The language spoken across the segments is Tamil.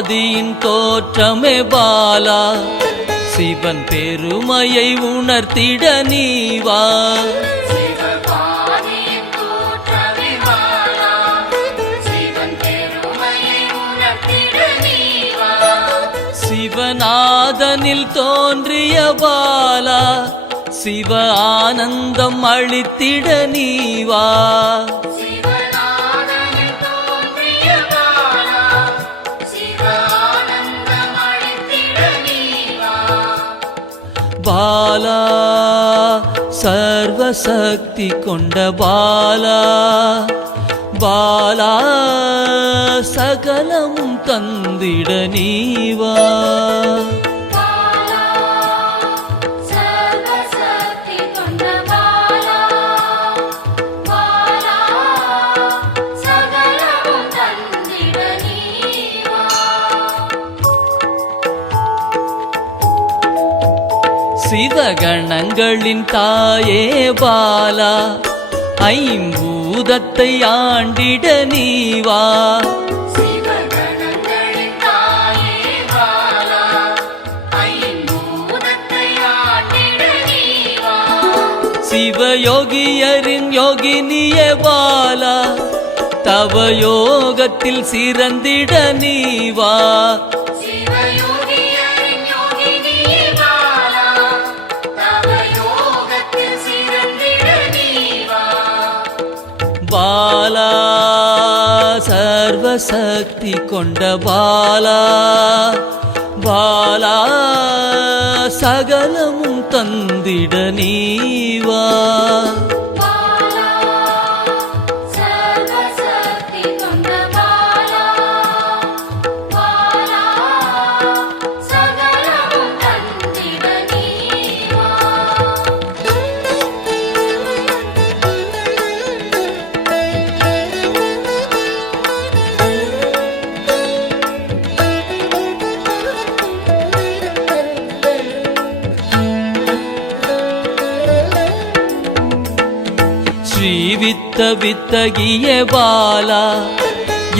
ஆதியின் தோற்றமே பாலா, சிவன் பெருமையை உணர்த்திட நீவா. சிவநாதனில் தோன்றிய பாலா, சிவ ஆனந்தம் அளித்திட நீவா. பாலா சர்வசக்தி கொண்ட பாலா, பாலா சகலமும் தந்திட நீவா. சிவகணங்களின் தாயே பாலா, ஐம்பூதத்தை ஆண்டிட நீவா. சிவயோகியரின் யோகினியே பாலா, தவ யோகத்தில் சிறந்திட நீவா. பாலா சர்வசக்தி கொண்ட பாலா, பாலா சகலமும் தந்திட நீவா. ஸ்ரீவித்த வித்தகிய பாலா,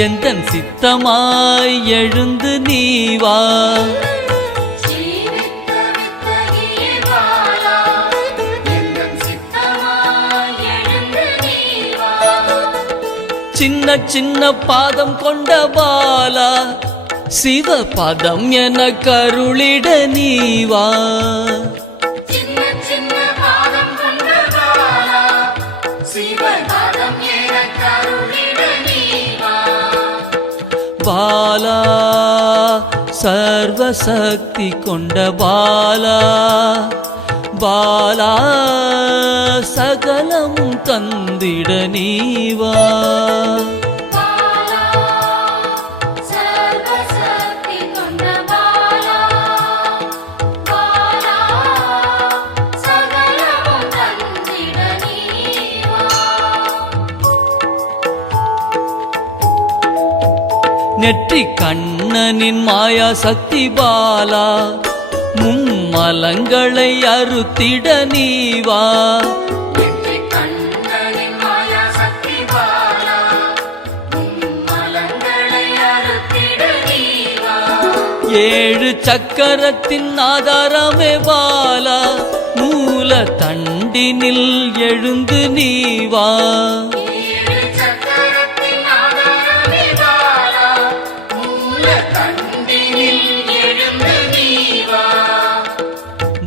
எந்தன் சித்தமாய் எழுந்து நீவா. சின்ன சின்ன பாதம் கொண்ட பாலா, சிவ பதம் என கருளிட நீவா. பாலா சர்வசக்தி கொண்ட பாலா, பாலா சகலமும் தந்திட நீவா. நெற்றி கண்ணனின் மாயா சக்தி பாலா, மும்மலங்களை அறுத்திட நீவா. ஏழு சக்கரத்தின் ஆதாரமே பாலா, மூல தண்டினில் எழுந்து நீவா.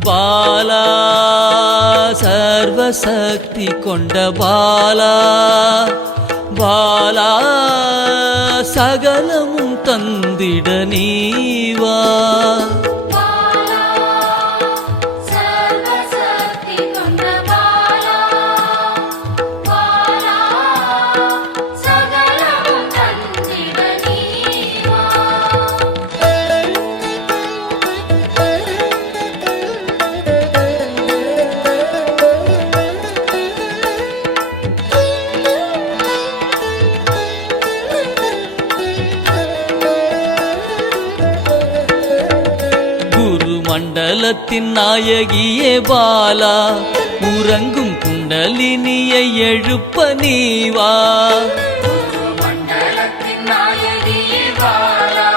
பாலா சர்வசக்தி கொண்ட பாலா, பாலா சகலமும் தந்திட நீவா. மண்டலத்தின் நாயகியே பாலா, உறங்கும் குண்டலினியை எழுப்ப நீவா. மண்டலத்தின் நாயகியே பாலா,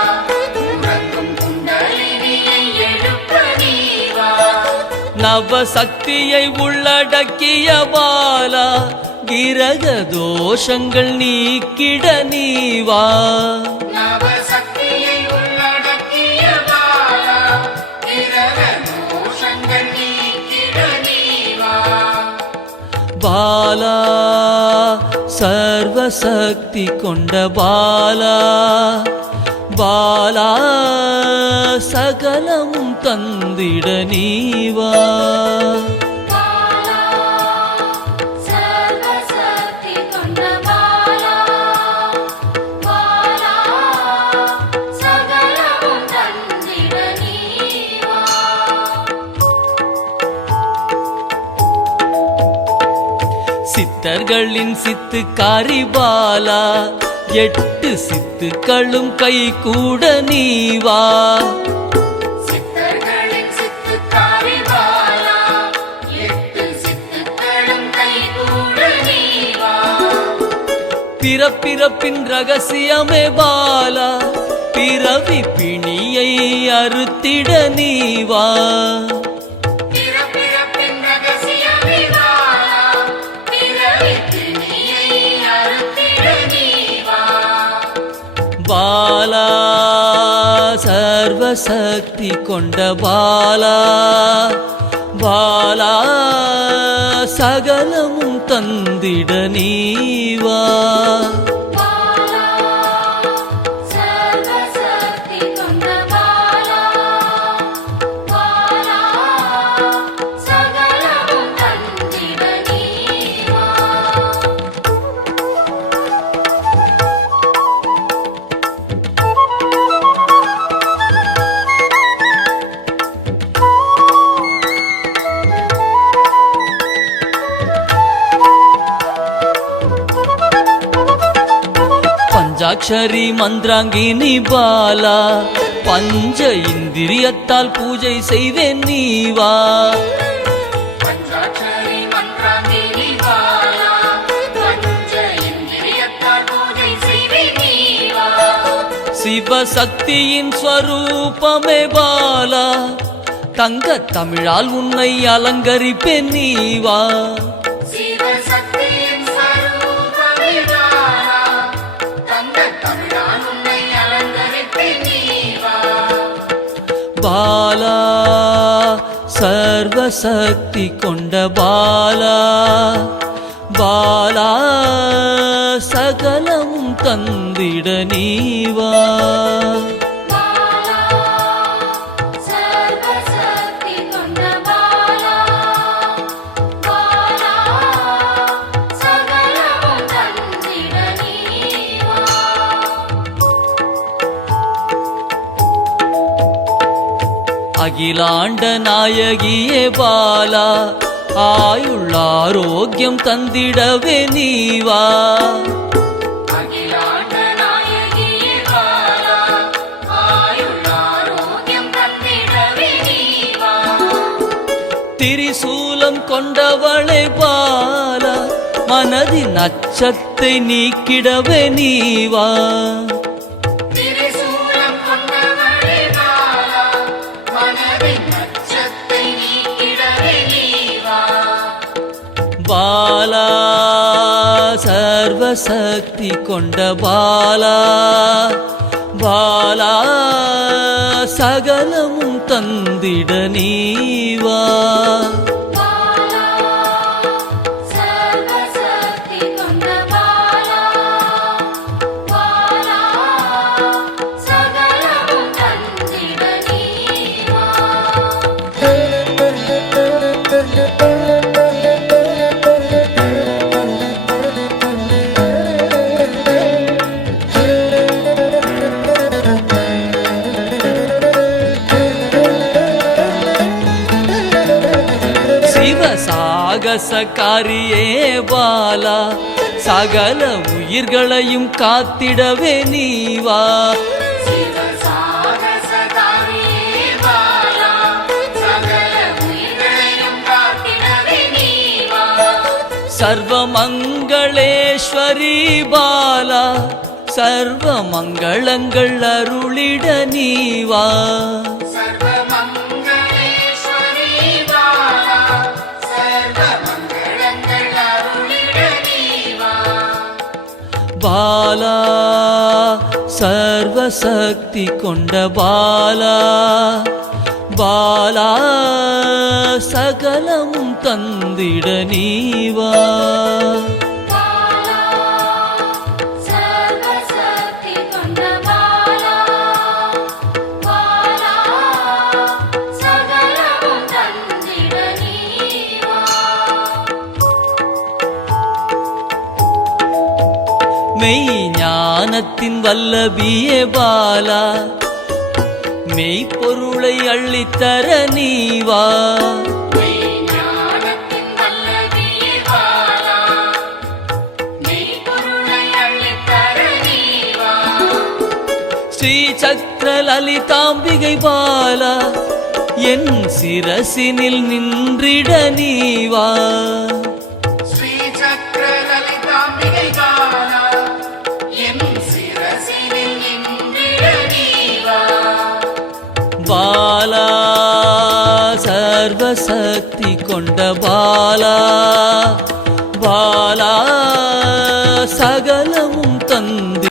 நவசக்தியை உள்ளடக்கிய பாலா கிரக தோஷங்கள் நீக்கிட நீவா நவசக்தியை உள்ளடக்கிய பாலா கிரக தோஷங்கள் நீக்கிட நீவா பாலா சர்வசக்தி கொண்ட பாலா பாலா சகலமும் தந்திட நீவா பாலா சர்வசக்தி கொண்ட பாலா பாலா சகலமும் தந்திட நீவா சித்தர்களின் சித்துக்காரி பாலா 8 சித்துக்களும் கை கூட நீவா சித்தர்களின் சித்துக்காரி பாலா 8 சித்துக்களும் கைகூட நீவா பிறப்பிறப்பின் ரகசியமே பாலா பிறவி பிணியை அறுத்திட நீவா பிறப்பிறப்பின் ரகசியமே பாலா பிறவி பிணியை அறுத்திட நீவா பாலா சர்வசக்தி கொண்ட பாலா பாலா சகலமும் தந்திட நீவா பாலா சர்வசக்தி கொண்ட பாலா பாலா சகலமும் தந்திட நீவா பஞ்சாட்சரி மந்திராங்கினி பாலா பஞ்ச இந்திரியத்தால் பூஜை செய்வேன் நீவா பஞ்சாட்சரி மந்திராங்கினி பாலா பஞ்ச இந்திரியத்தால் பூஜை செய்வே நீவா சிவசக்தியின் ஸ்வரூபமே பாலா தங்க தமிழால் உன்னை அலங்கரிப்பேன் நீவா சிவசக்தியின் ஸ்வரூபமே பாலா தங்க தமிழால் உன்னை அலங்கரிப்பேன் நீவா பாலா சர்வசக்தி கொண்ட பாலா பாலா சகலமும் தந்திட நீவா பாலா சர்வசக்தி கொண்ட பாலா பாலா சகலமும் தந்திட நீவா அகிலாண்ட நாயகியே பாலா ஆயுள் ஆரோக்கியம் தந்திடவே நீவா அகிலாண்ட நாயகியே பாலா ஆயுள் ஆரோக்கியம் தந்திடவே நீவா திரிசூலம் கொண்டவளை பாலா மனதின் அச்சத்தை நீக்கிடவே நீவா திரிசூலம் கொண்டவளே பாலா மனதின் அச்சத்தை நீக்கிடவே நீவா பாலா சர்வசக்தி கொண்ட பாலா பாலா சகலமும் தந்திட நீவா பாலா சர்வசக்தி கொண்ட பாலா பாலா சகலமும் தந்திட நீவா சாகசக்காரியே பாலா சகல உயிர்களையும் காத்திடவே நீவா சிவசாகசகாரியே பாலா சகல உயிர்களையும் காத்திடவே நீவா சர்வமங்களேஸ்வரி பாலா சர்வ மங்களங்கள் அருளிட நீவா சர்வமங்களேஸ்வரி பாலா பாலா சர்வசக்தி கொண்ட பாலா பாலா சகலமும் தந்திட நீவா பாலா சர்வசக்தி கொண்ட பாலா பாலா சகலமும் தந்திட நீவா மெய் ஞானத்தின் வல்லபியே பாலா மெய்ப்பொருளை அள்ளித்தர நீவா ஞானத்தின் வல்லபியே பாலா மெய்ப்பொருளை அள்ளித்தர நீவா ஸ்ரீ சக்கர லலிதாம்பிகை பாலா என் சிரசினில் நின்றிட நீவா ஸ்ரீ சக்கர லலிதாம்பிகை பாலா என் சிரசினில் நின்றிட நீவா பாலா சர்வசக்தி கொண்ட பாலா பாலா சகலமும்